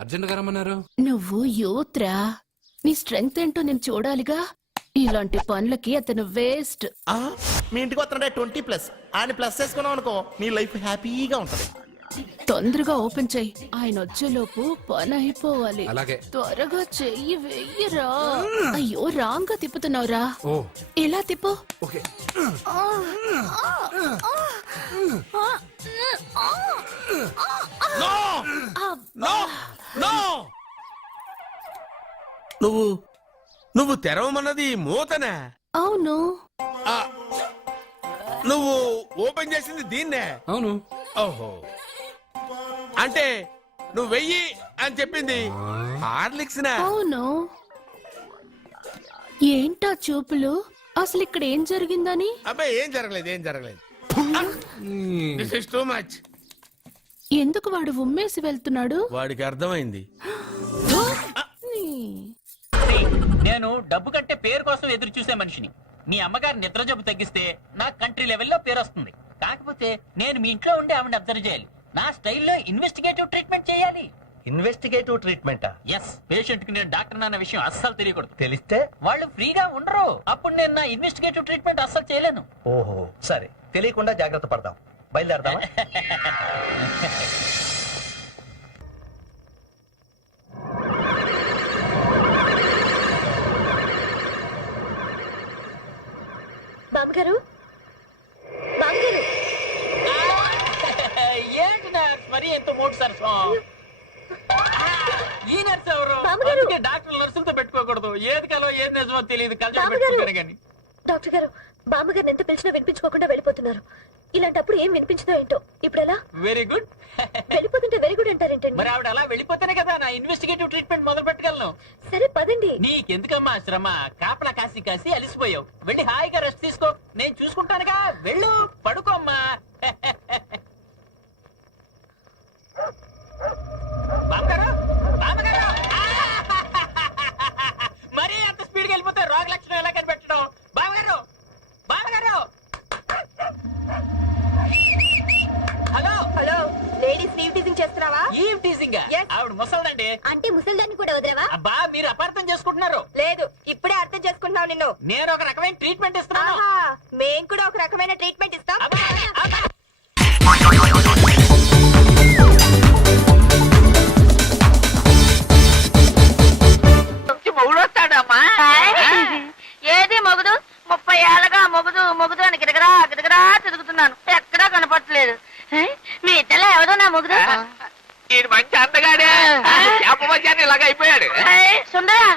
Urgent గా రమ్మన్నారు. నువ్వు యూత్రా, నీ స్ట్రెంగ్త్ ఏంటో నేను చూడాలిగా. ఇలాంటి పనులకి అతను వేస్ట్. మీ ఇంటికి వస్తున్నాడే 20+ ఆయన ప్లస్ చేసుకున్నావు అనుకో, నీ లైఫ్ హ్యాపీగా ఉంటది. తొందరగా ఓపెన్ చెయ్యి, ఆయన వచ్చేలోపు పని అయిపోవాలి. అలాగే. త్వరగా చెయ్యి వెయ్యరా. అయ్యో రాంగ్ గా తిప్పుతున్నావురా. ఓ ఇలా తిప్పు. ఓకే. నువ్వు తెరవమన్నది మూతనే. అవును. నువ్వు ఓపెన్ చేసింది దీన్నే. అవును. ఓహో, అంటే నువ్వు వెయ్యి అని చెప్పింది హార్లిక్స్. అవును. ఏంటా చూపులు? అసలు ఇక్కడ ఏం జరిగిందని? అబ్బాయి ఏం జరగలేదు. This is too much. ఎందుకు వాడు ఉమ్మేసి వెళ్తున్నాడు? వాడికి అర్థమైంది. నేను డబ్బు కంటే పేరు కోసం ఎదురు చూసే మనిషిని. మీ అమ్మగారు నిద్ర జబ్బు తగ్గిస్తే నా కంట్రీ లెవెల్లో పేరు వస్తుంది. కాకపోతే నేను మీ ఇంట్లో ఉండి ఆవిడ అబ్జర్వ్ చేయాలి. నా స్టైల్లో ఇన్వెస్టిగేటివ్ ట్రీట్మెంట్ చేయాలి. ఇన్వెస్టిగేటివ్ ట్రీట్మెంటా? ఎస్. పేషెంట్ కి నేను డాక్టర్ అన్న విషయం అస్సలు తెలియకూడదు. తెలిస్తే వాళ్ళు ఫ్రీగా ఉండరు. అప్పుడు నేను నా ఇన్వెస్టిగేటివ్ ట్రీట్మెంట్ అస్సలు చేయలేను. ఓహో సరే, తెలియకుండా జాగ్రత్త పడదాం. బయలుదేరదామా? బామ్మగారు, బామ్మగారు. ఏంటి నర్స్ మరి ఎంత మూడు సరసం? ఈ నర్స్ ఎవరు? డాక్టర్ నర్సులతో పెట్టుకోకూడదు. ఏది కలో ఏది నిజమో తెలియదు. కానీ డాక్టర్ గారు, బామ్మగారిని ఎంత పిలిచినా వినిపించుకోకుండా వెళ్ళిపోతున్నారు. ఇలాంటప్పుడు ఏం వినిపించదో ఏంటో. ఇప్పుడు ఎలా? Very good. వెళ్ళిపోతుంటే వెరీ గుడ్ అంటారేంటండి? మరి ఆవిడ అలా వెళ్ళిపోతేనే కదా నా ఇన్వెస్టిగేటివ్ ట్రీట్మెంట్ మొదలు పెట్టగలను. సరే పదండి. నీకెందుకమ్మా శ్రమ? కాపలా కాసి కాసి అలిసిపోయావు. వెళ్ళి హాయిగా రెస్ట్ తీసుకో. నేను చూసుకుంటానుగా. వెళ్ళు, పడుకోమ్మా. మరీ అంత స్పీడ్ గా వెళ్ళిపోతే రోగ లక్షణం ఎలా కనిపెట్టడం? బావగారు, బావగారు. Hello hello, ladies eve teasing చేస్తున్నావా? Eve teasing? ఆవిడ ముసల్దండి. అంటే ముసల్దాన్ని కూడా వదిలేవా? అబ్బా, మీరు అపార్థం చేసుకుంటున్నారు. లేదు, ఇప్పుడే అర్థం చేసుకుంటున్నావు నిన్ను. నేను ఒక రకమైన ట్రీట్మెంట్ ఇస్తున్నాను. మేం కూడా ఒక రకమైన ట్రీట్మెంట్ ఇస్తాం. ఏది మొగుడు? 30 ఏళ్ళగా మొగుడు అని గిరగరా తిరుగుతున్నాను. ఎక్కడా కనపడలేదు. మీ ఇద్దరు ఎవరో నా మొగుడు? మంచి అందగాడే ఇలాగ అయిపోయాడు. సుందరా,